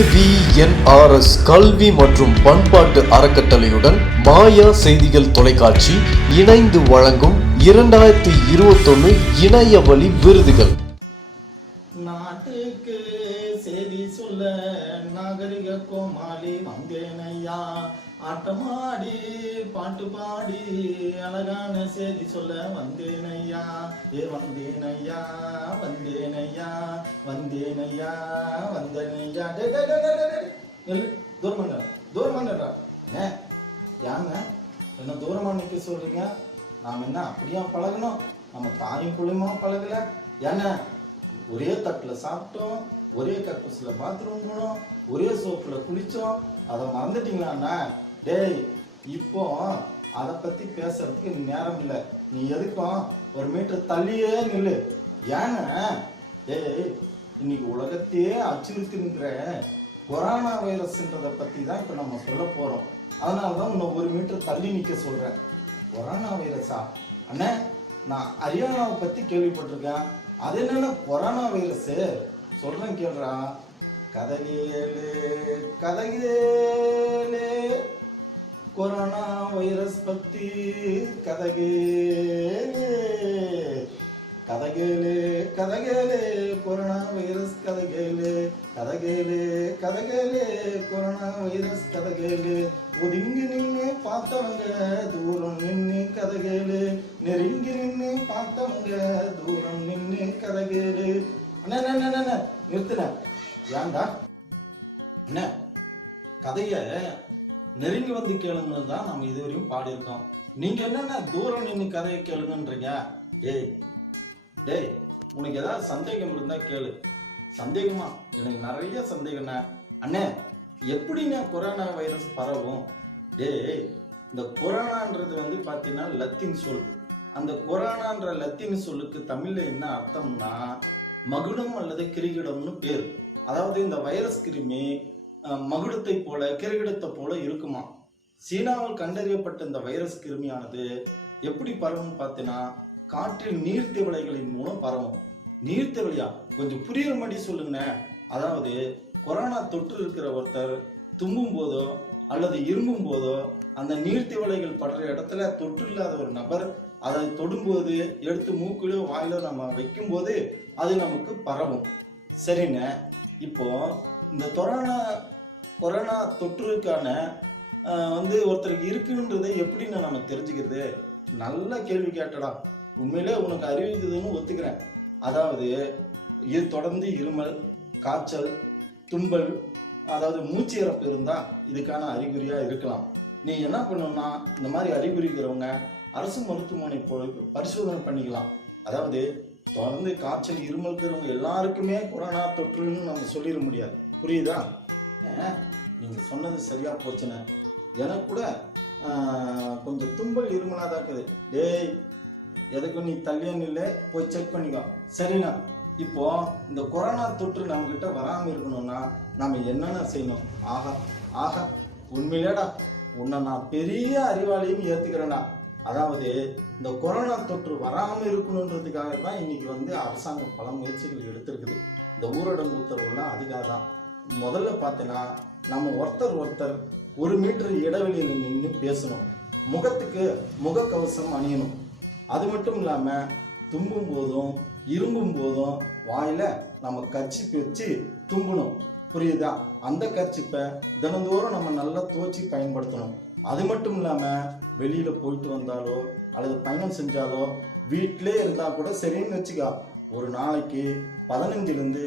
AVNRS கல்வி மற்றும் பண்பாட்டு அறக்கட்டளையுடன் மாயா செய்திகள் தொலைக்காட்சி இணைந்து வழங்கும் 2021 இணையவழி விருதுகள். நாட்டுக்கு செய்தி சொல்ல நாகரிக கோமாளி வந்தேனையா, ஆட்டமாடி பாட்டு பாடி அழகான செய்தி சொல்ல வந்தேனையா, வந்தேனையா வந்தேனையா வந்தேனையா வந்தேனையா. தூரமாண்டா யாங்க என்ன தூரமா நிக்க சொல்றீங்க? நாம் என்ன அப்படியா பழகணும்? நம்ம தாயும் புள்ளியமா பழகல என்ன? ஒரே தட்டில் சாப்பிட்டோம், ஒரே கக்கூசில் பாத்ரூம் போனோம், ஒரே சோப்பில் குளித்தோம், அதை மறந்துட்டீங்களாண்ணா? டேய், இப்போ அதை பற்றி பேசுறதுக்கு நேரம் இல்லை. நீ எதுக்கும் ஒரு மீட்டர் தள்ளியே நில்லு. ஏன்னா டேய், இன்னைக்கு உலகத்தையே அச்சுறுத்தினுங்கிற கொரோனா வைரஸ்ன்றதை பற்றி தான் இப்போ நம்ம சொல்ல போகிறோம். அதனால தான் இன்னும் ஒரு மீட்டர் தள்ளி நிற்க சொல்கிறேன். கொரோனா வைரஸா? அண்ணே, நான் ஹரியானாவை பற்றி கேள்விப்பட்டிருக்கேன். அது என்னன்னா கொரோனா வைரஸ் சொல்றேன் கேள்றா. கதகேலே கதகேலே கொரோனா வைரஸ் பத்தி கதகேலே கதகேலே கதகேலே கொரோனா வைரஸ் கதகேலே கதகேலே கதகேலே கொரோனா வைரஸ் கதகேலே. ஒதுங்கி நின்று பார்த்தவங்க தூரம் நின்று கதகேலே, நெருங்கி நின்று பார்த்தவங்க தூரம் நின்று கதகேலே. அண்ணா நிறுத்தின ஏன்டா? என்ன கதைய நெருங்கி வந்து கேளுங்கன்னு தான் நம்ம இதுவரையும் பாடியிருக்கோம். நீங்க என்னென்ன தூரம் நின்று கதையை கேளுங்கன்றீங்க? டேய் டேய், உனக்கு ஏதாவது சந்தேகம் இருந்தா கேளு. சந்தேகமா? எனக்கு நிறைய சந்தேகம்ண்ணா. அண்ணே, எப்படின்னா கொரோனா வைரஸ் பரவும்? டேய், இந்த கொரோனான்றது வந்து பார்த்தீங்கன்னா லத்தீன் சொல். அந்த கொரோனான்ற லத்தீன் சொல்லுக்கு தமிழ்ல என்ன அர்த்தம்னா மகுடம் அல்லது கிரிகிடம்னு பேர். அதாவது இந்த வைரஸ் கிருமி மகுடத்தை போல கிரிகிடத்தை போல இருக்குமா. சீனாவில் கண்டறியப்பட்ட இந்த வைரஸ் கிருமியானது எப்படி பரவும் பார்த்தீங்கன்னா காற்றில் நீர்த்திவளைகளின் மூலம் பரவும். நீர்த்திவளையா? கொஞ்சம் புரியுற மாதிரி சொல்லுங்க. அதாவது கொரோனா தொற்று இருக்கிற ஒருத்தர் தும்பும் போதோ அல்லது இரும்பும் போதோ அந்த நீர்த்திவளைகள் படுற இடத்துல தொற்று இல்லாத ஒரு நபர் அதை தொடும்போது எடுத்து மூக்கிலோ வாயிலோ நம்ம வைக்கும்போது அது நமக்கு பரவும். சரிங்க, இப்போ இந்த கொரோனா தொற்றுக்கான வந்து ஒருத்தருக்கு இருக்குன்றதை எப்படின்னு நம்ம தெரிஞ்சுக்கிறது? நல்ல கேள்வி கேட்டடா. உண்மையிலே உனக்கு அறிவிக்குதுன்னு ஒத்துக்கிறேன். அதாவது இது தொடர்ந்து இருமல், காய்ச்சல், தும்பல், அதாவது மூச்சு இறப்பு இருந்தால் இதுக்கான அறிகுறியாக இருக்கலாம். நீ என்ன பண்ணணும்னா இந்த மாதிரி அறிகுறி இருக்கிறவங்க அரசு மருத்துவமனை போய் பரிசோதனை பண்ணிக்கலாம். அதாவது தொடர்ந்து காய்ச்சல், இருமல் இருக்கிறவங்க எல்லாருக்குமே கொரோனா தொற்றுன்னு நம்ம சொல்லிட முடியாது. புரியுதா? நீங்கள் சொன்னது சரியாக போச்சுண்ணே. எனக்கு கூட கொஞ்சம் தும்பல் இருமலாக தான் இருக்குது. டேய், எதுக்கும் நீ தள்ளியே நில்லை, போய் செக் பண்ணிக்கோ. சரிண்ணா, இப்போ இந்த கொரோனா தொற்று நம்மகிட்ட வராமல் இருக்கணும்னா நம்ம என்னென்ன செய்யணும்? ஆஹா உண்மையிலேடா, உன்னை நான் பெரிய அறிவாளியும் ஏற்றுக்கிறேன்னா. அதாவது இந்த கொரோனா தொற்று வராமல் இருக்கணுன்றதுக்காக தான் இன்னைக்கு வந்து அரசாங்கம் பல முயற்சிகள் எடுத்திருக்குது. இந்த ஊரடங்கு உத்தரவுலாம் அதுக்காக தான். முதல்ல பார்த்தீங்கன்னா நம்ம ஒருத்தர் 1 மீட்டர் இடைவெளியில் நின்று பேசணும். முகத்துக்கு முகக்கவசம் அணியணும். அது மட்டும் இல்லாமல் தும்பும் போதும் இரும்பும் போதும் வாயில் நம்ம கர்ச்சிப்பு வச்சு தும்பணும். புரியுதா? அந்த கர்ச்சிப்பை தினந்தோறும் நம்ம நல்லா துவச்சி பயன்படுத்தணும். அது மட்டும் இல்லாமல் வெளியில் போயிட்டு வந்தாலோ அல்லது பயணம் செஞ்சாலோ வீட்டிலே இருந்தால் கூட சரின்னு வச்சுக்கா, ஒரு நாளைக்கு 15லேருந்து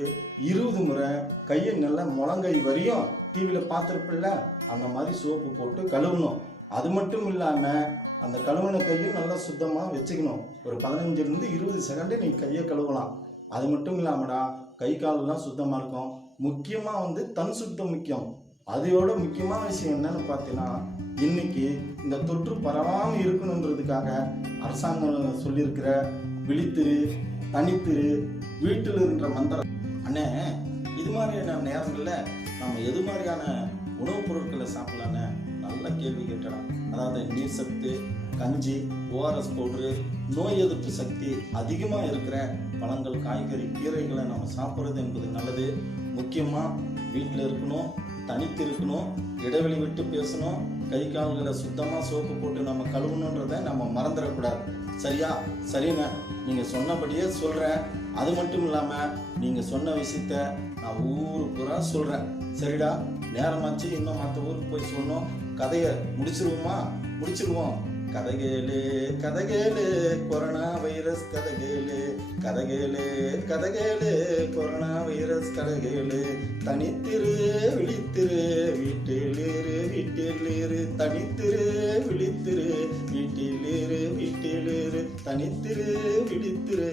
20 முறை கையை நல்லா முழங்கை வரையும் டிவியில் பார்த்துருப்பில்ல, அந்த மாதிரி சோப்பு போட்டு கழுவணும். அது மட்டும் இல்லாமல் அந்த கழுவின கையும் நல்லா சுத்தமாக வச்சுக்கணும். ஒரு 15லேருந்து 20 செகண்டு நீ கையை கழுவலாம். அது மட்டும் இல்லாமடா கை காலெல்லாம் சுத்தமாக இருக்கும். முக்கியமாக வந்து தன் சுத்தம் முக்கியம். அதையோட முக்கியமான விஷயம் என்னன்னு பார்த்தீங்கன்னா இன்னைக்கு இந்த தொற்று பரவாமல் இருக்கணுன்றதுக்காக அரசாங்கம் சொல்லியிருக்கிற விழித்திரு, தனித்திரு, வீட்டில் இருக்கின்ற மந்திரம். அண்ணே, இது மாதிரியான நேரங்களில் நம்ம எது மாதிரியான உணவுப் பொருட்களை சாப்பிடலான்னு நல்ல கேள்வி கேட்டலாம். அதாவது நீர் சத்து, கஞ்சி, ஓஆர்எஸ் பவுட்ரு, நோய் எதிர்ப்பு சக்தி அதிகமாக இருக்கிற பழங்கள், காய்கறி, கீரைகளை நம்ம சாப்பிட்றது என்பது நல்லது. முக்கியமாக வீட்டில் இருக்கணும், தனித்து இருக்கணும், இடைவெளி விட்டு பேசணும், கை கால்களை சுத்தமாக சோப்பு போட்டு நம்ம கழுவணுன்றதை நம்ம மறந்துடக்கூடாது. சரியா? சரிங்க, நீங்கள் சொன்னபடியே சொல்கிறேன். அது மட்டும் இல்லாமல் நீங்கள் சொன்ன விஷயத்த நான் ஊரு பூரா சொல்கிறேன். சரிடா, நேரமாச்சு, இன்னும் மற்ற ஊருக்கு போய் சொன்னோம். கதையை முடிச்சிருவோம். கதகேலே கதகேலே கொரோனா வைரஸ் கதகேலே, கதகேலே கொரோனா வைரஸ் கதகேலே. தனித்திரு விழித்திரு வீட்டில் தனித்திரு விழித்திரு வீட்டில் தனித்திரு விழித்திரு